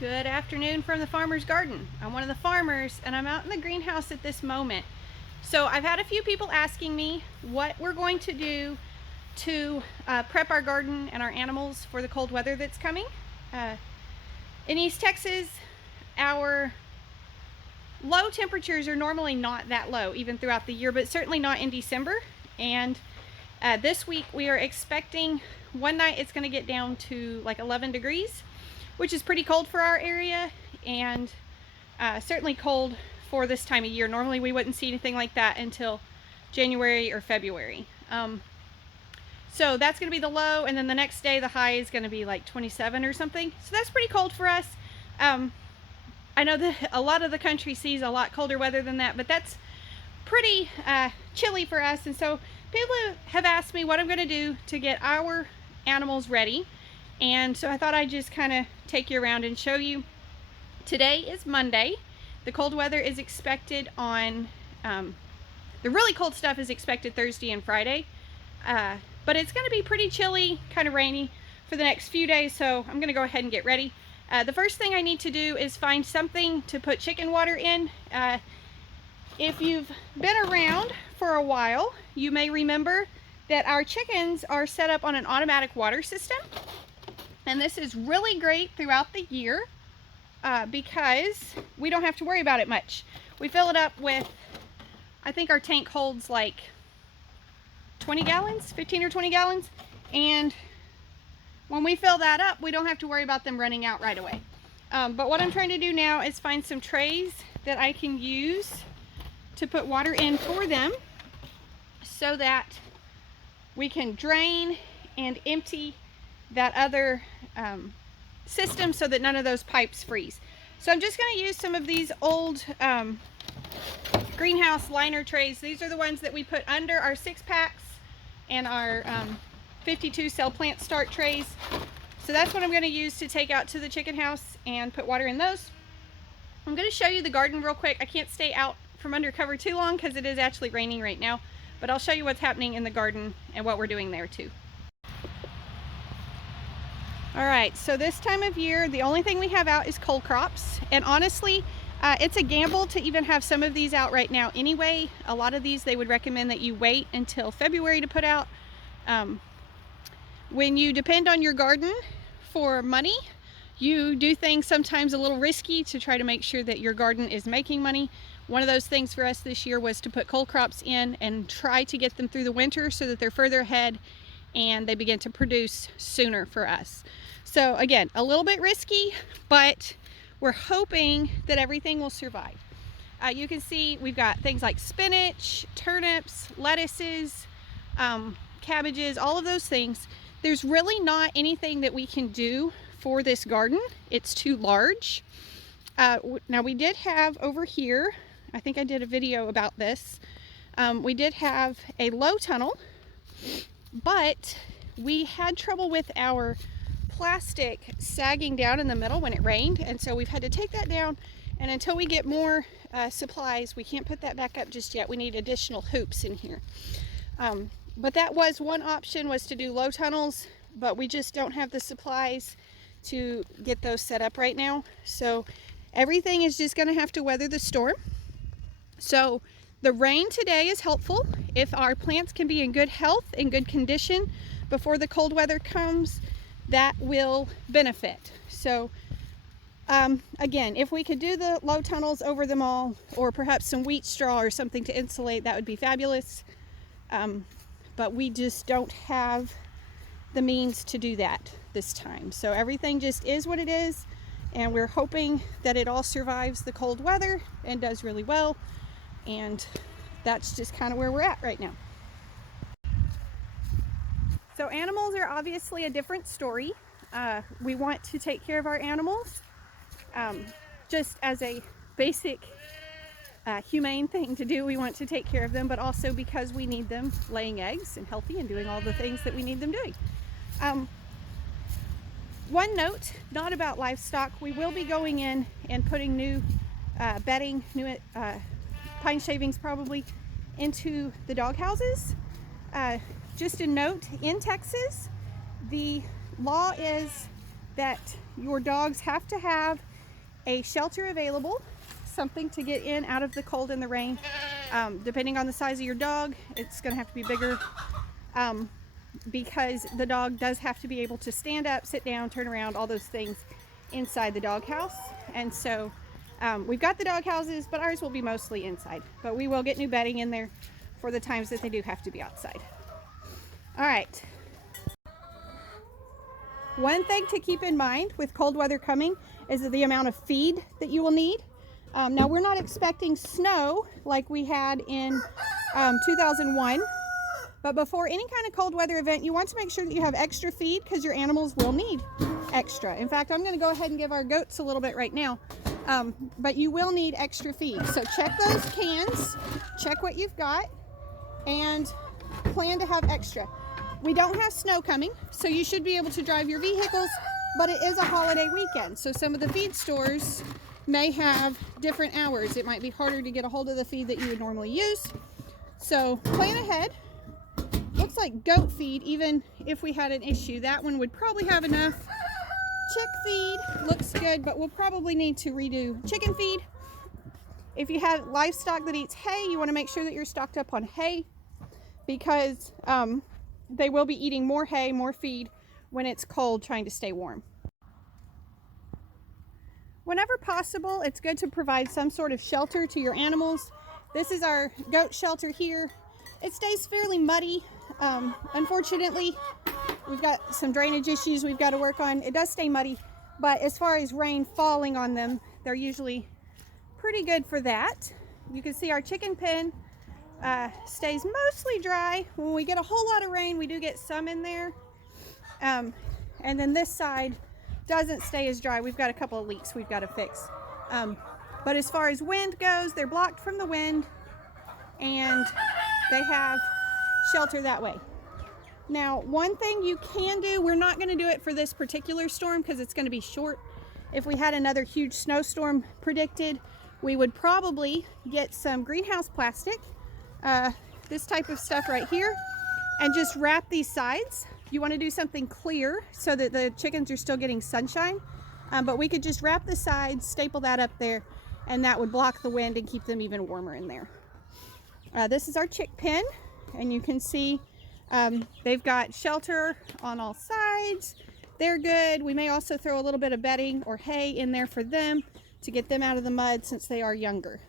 Good afternoon from the farmer's garden. I'm one of the farmers and I'm out in the greenhouse at this moment. So I've had a few people asking me what we're going to do to prep our garden and our animals for the cold weather that's coming. In East Texas, our low temperatures are normally not that low even throughout the year, but certainly not in December. And this week we are expecting one night it's going to get down to like 11 degrees, which is pretty cold for our area, and certainly cold for this time of year. Normally we wouldn't see anything like that until January or February. So that's going to be the low, and then the next day the high is going to be like 27 or something. So that's pretty cold for us. I know that a lot of the country sees a lot colder weather than that, but that's pretty chilly for us. And so people have asked me what I'm going to do to get our animals ready. And so I thought I'd just kind of take you around and show you. Today is Monday. The cold weather is expected on, the really cold stuff is expected Thursday and Friday. But it's going to be pretty chilly, kind of rainy for the next few days, so I'm going to go ahead and get ready. The first thing I need to do is find something to put chicken water in. If you've been around for a while, you may remember that our chickens are set up on an automatic water system. And this is really great throughout the year because we don't have to worry about it much. We fill it up with, I think our tank holds like 20 gallons, 15 or 20 gallons. And when we fill that up, we don't have to worry about them running out right away. But what I'm trying to do now is find some trays that I can use to put water in for them so that we can drain and empty that other system so that none of those pipes freeze. So I'm just going to use some of these old greenhouse liner trays. These are the ones that we put under our 6-packs and our 52 cell plant start trays. So that's what I'm going to use to take out to the chicken house and put water in those. I'm going to show you the garden real quick. I can't stay out from under cover too long because it is actually raining right now, but I'll show you what's happening in the garden and what we're doing there too. All right, so this time of year, the only thing we have out is cole crops. And honestly, it's a gamble to even have some of these out right now anyway. A lot of these, they would recommend that you wait until February to put out. When you depend on your garden for money, you do things sometimes a little risky to try to make sure that your garden is making money. One of those things for us this year was to put cole crops in and try to get them through the winter so that they're further ahead and they begin to produce sooner for us. So again, a little bit risky, but we're hoping that everything will survive. You can see we've got things like spinach, turnips, lettuces, cabbages, all of those things. There's really not anything that we can do for this garden. It's too large. Now we did have over here, I think I did a video about this, we did have a low tunnel, but we had trouble with our plastic sagging down in the middle when it rained, and so we've had to take that down, and until we get more supplies, we can't put that back up just yet. We need additional hoops in here. But that was one option, was to do low tunnels, but we just don't have the supplies to get those set up right now. So everything is just going to have to weather the storm. So the rain today is helpful. If our plants can be in good health, in good condition before the cold weather comes, that will benefit. So again, if we could do the low tunnels over them all, or perhaps some wheat straw or something to insulate, that would be fabulous. But we just don't have the means to do that this time. So everything just is what it is, and we're hoping that it all survives the cold weather and does really well. And that's just kind of where we're at right now. So animals are obviously a different story. We want to take care of our animals just as a basic humane thing to do. We want to take care of them, but also because we need them laying eggs and healthy and doing all the things that we need them doing. One note, not about livestock, we will be going in and putting new bedding, new pine shavings probably, into the dog houses. Just a note, in Texas, the law is that your dogs have to have a shelter available, something to get in out of the cold and the rain. Depending on the size of your dog, it's going to have to be bigger, because the dog does have to be able to stand up, sit down, turn around, all those things inside the doghouse. And so we've got the dog houses, but ours will be mostly inside. But we will get new bedding in there for the times that they do have to be outside. All right. One thing to keep in mind with cold weather coming is the amount of feed that you will need. Now, we're not expecting snow like we had in 2001, but before any kind of cold weather event, you want to make sure that you have extra feed, because your animals will need extra. In fact, I'm going to go ahead and give our goats a little bit right now, but you will need extra feed. So check those cans, check what you've got, and plan to have extra. We don't have snow coming, so you should be able to drive your vehicles, but it is a holiday weekend, so some of the feed stores may have different hours. It might be harder to get a hold of the feed that you would normally use. So plan ahead. Looks like goat feed, even if we had an issue, that one would probably have enough. Chick feed looks good, but we'll probably need to redo chicken feed. If you have livestock that eats hay, you want to make sure that you're stocked up on hay, because they will be eating more hay, more feed when it's cold, trying to stay warm. Whenever possible, it's good to provide some sort of shelter to your animals. This is our goat shelter here. It stays fairly muddy. Unfortunately, we've got some drainage issues we've got to work on. It does stay muddy, but as far as rain falling on them, they're usually pretty good for that. You can see our chicken pen stays mostly dry. When we get a whole lot of rain, we do get some in there. And then this side doesn't stay as dry. We've got a couple of leaks we've got to fix. But as far as wind goes, they're blocked from the wind, and they have shelter that way. Now, one thing you can do, we're not going to do it for this particular storm because it's going to be short. If we had another huge snowstorm predicted, we would probably get some greenhouse plastic, this type of stuff right here, and just wrap these sides. You want to do something clear so that the chickens are still getting sunshine, but we could just wrap the sides, staple that up there, and that would block the wind and keep them even warmer in there. This is our chick pen, and you can see they've got shelter on all sides. They're good. We may also throw a little bit of bedding or hay in there for them to get them out of the mud since they are younger.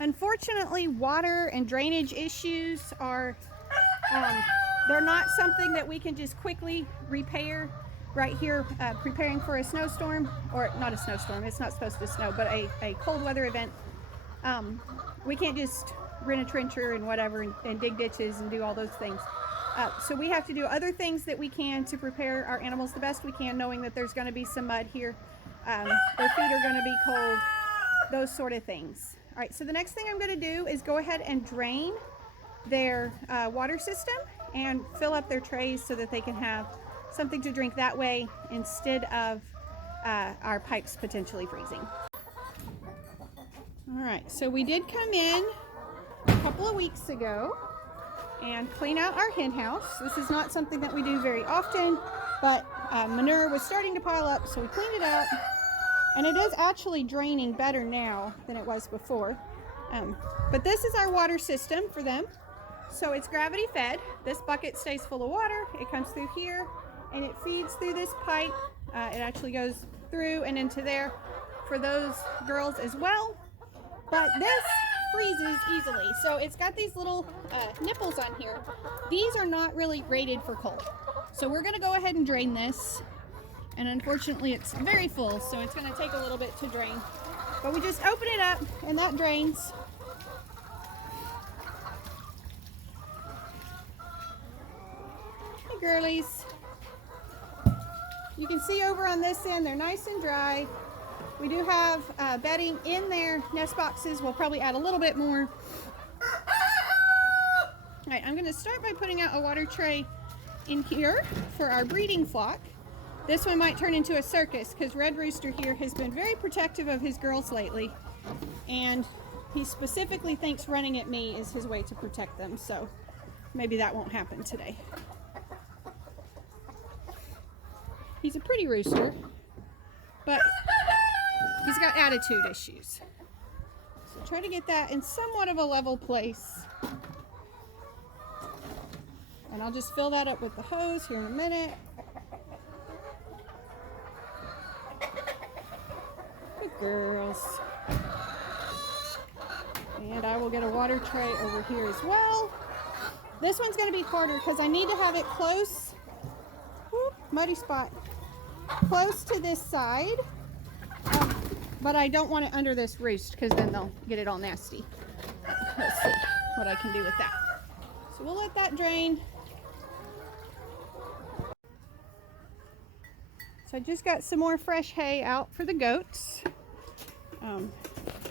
Unfortunately, water and drainage issues are, they're not something that we can just quickly repair right here, preparing for a snowstorm, or not a snowstorm, it's not supposed to snow, but a cold weather event. We can't just rent a trencher and whatever and dig ditches and do all those things. So we have to do other things that we can to prepare our animals the best we can, knowing that there's going to be some mud here. Their feet are going to be cold, those sort of things. All right, so the next thing I'm going to do is go ahead and drain their water system and fill up their trays so that they can have something to drink that way instead of our pipes potentially freezing. All right, so we did come in a couple of weeks ago and clean out our hen house. This is not something that we do very often, but manure was starting to pile up, so we cleaned it out. And it is actually draining better now than it was before. But this is our water system for them. So it's gravity fed. This bucket stays full of water. It comes through here and it feeds through this pipe. It actually goes through and into there for those girls as well. But this freezes easily. So it's got these little nipples on here. These are not really rated for cold. So we're gonna go ahead and drain this. And unfortunately it's very full, so it's gonna take a little bit to drain. But we just open it up and that drains. Hey girlies. You can see over on this end, they're nice and dry. We do have bedding in their nest boxes. We'll probably add a little bit more. All right, I'm gonna start by putting out a water tray in here for our breeding flock. This one might turn into a circus because Red Rooster here has been very protective of his girls lately, and he specifically thinks running at me is his way to protect them, so maybe that won't happen today. He's a pretty rooster, but he's got attitude issues. So try to get that in somewhat of a level place. And I'll just fill that up with the hose here in a minute. Good girls. And I will get a water tray over here as well. This one's going to be harder because I need to have it close. Whoop, muddy spot. Close to this side. But I don't want it under this roost because then they'll get it all nasty. Let's see what I can do with that. So we'll let that drain. So I just got some more fresh hay out for the goats.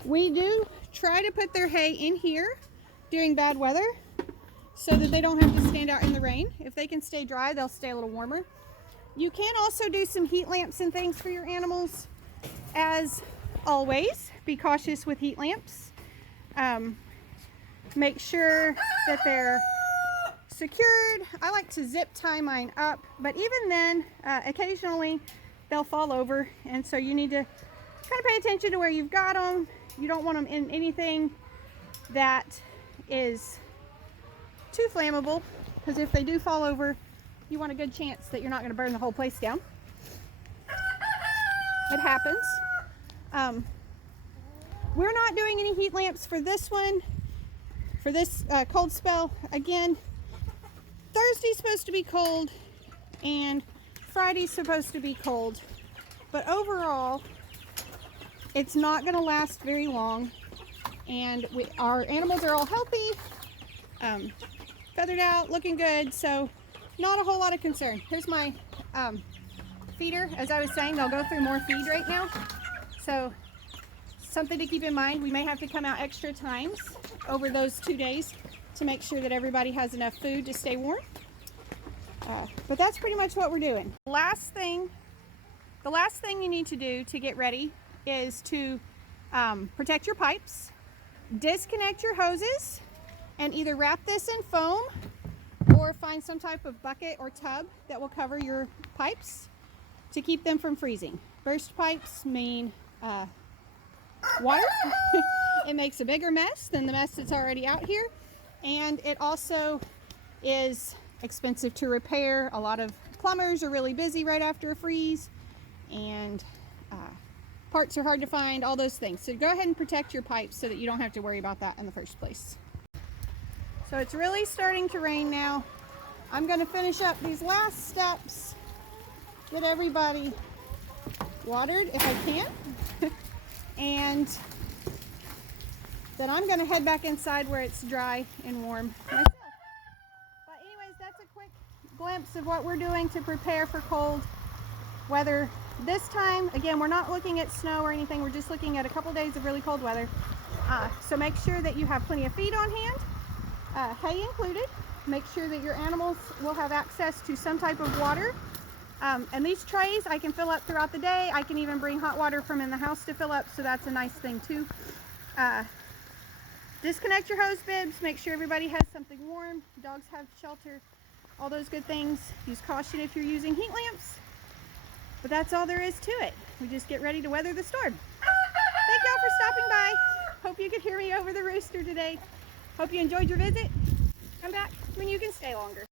We do try to put their hay in here during bad weather so that they don't have to stand out in the rain. If they can stay dry, they'll stay a little warmer. You can also do some heat lamps and things for your animals. As always, be cautious with heat lamps. Make sure that they're secured. I like to zip tie mine up, but even then, occasionally they'll fall over, and so you need to kind of pay attention to where you've got them. You don't want them in anything that is too flammable, because if they do fall over, you want a good chance that you're not going to burn the whole place down. It happens. We're not doing any heat lamps for this one, for this cold spell. Again, Thursday's supposed to be cold and Friday's supposed to be cold, but overall it's not going to last very long, and our animals are all healthy, feathered out, looking good, so not a whole lot of concern. Here's my feeder. As I was saying, they'll go through more feed right now, so something to keep in mind. We may have to come out extra times over those 2 days to make sure that everybody has enough food to stay warm. But that's pretty much what we're doing. The last thing you need to do to get ready is to protect your pipes, disconnect your hoses, and either wrap this in foam or find some type of bucket or tub that will cover your pipes to keep them from freezing. Burst pipes mean water. It makes a bigger mess than the mess that's already out here, and it also is expensive to repair. A lot of plumbers are really busy right after a freeze, and parts are hard to find, all those things. So go ahead and protect your pipes so that you don't have to worry about that in the first place. So it's really starting to rain now. I'm going to finish up these last steps, get everybody watered if I can, and then I'm going to head back inside where it's dry and warm myself. But anyways, that's a quick glimpse of what we're doing to prepare for cold weather. This time, again, we're not looking at snow or anything. We're just looking at a couple days of really cold weather. So make sure that you have plenty of feed on hand, hay included. Make sure that your animals will have access to some type of water. And these trays I can fill up throughout the day. I can even bring hot water from in the house to fill up, so that's a nice thing too. Disconnect your hose bibs. Make sure everybody has something warm. Dogs have shelter. All those good things. Use caution if you're using heat lamps. But that's all there is to it. We just get ready to weather the storm. Thank y'all for stopping by. Hope you could hear me over the rooster today. Hope you enjoyed your visit. Come back when you can stay longer.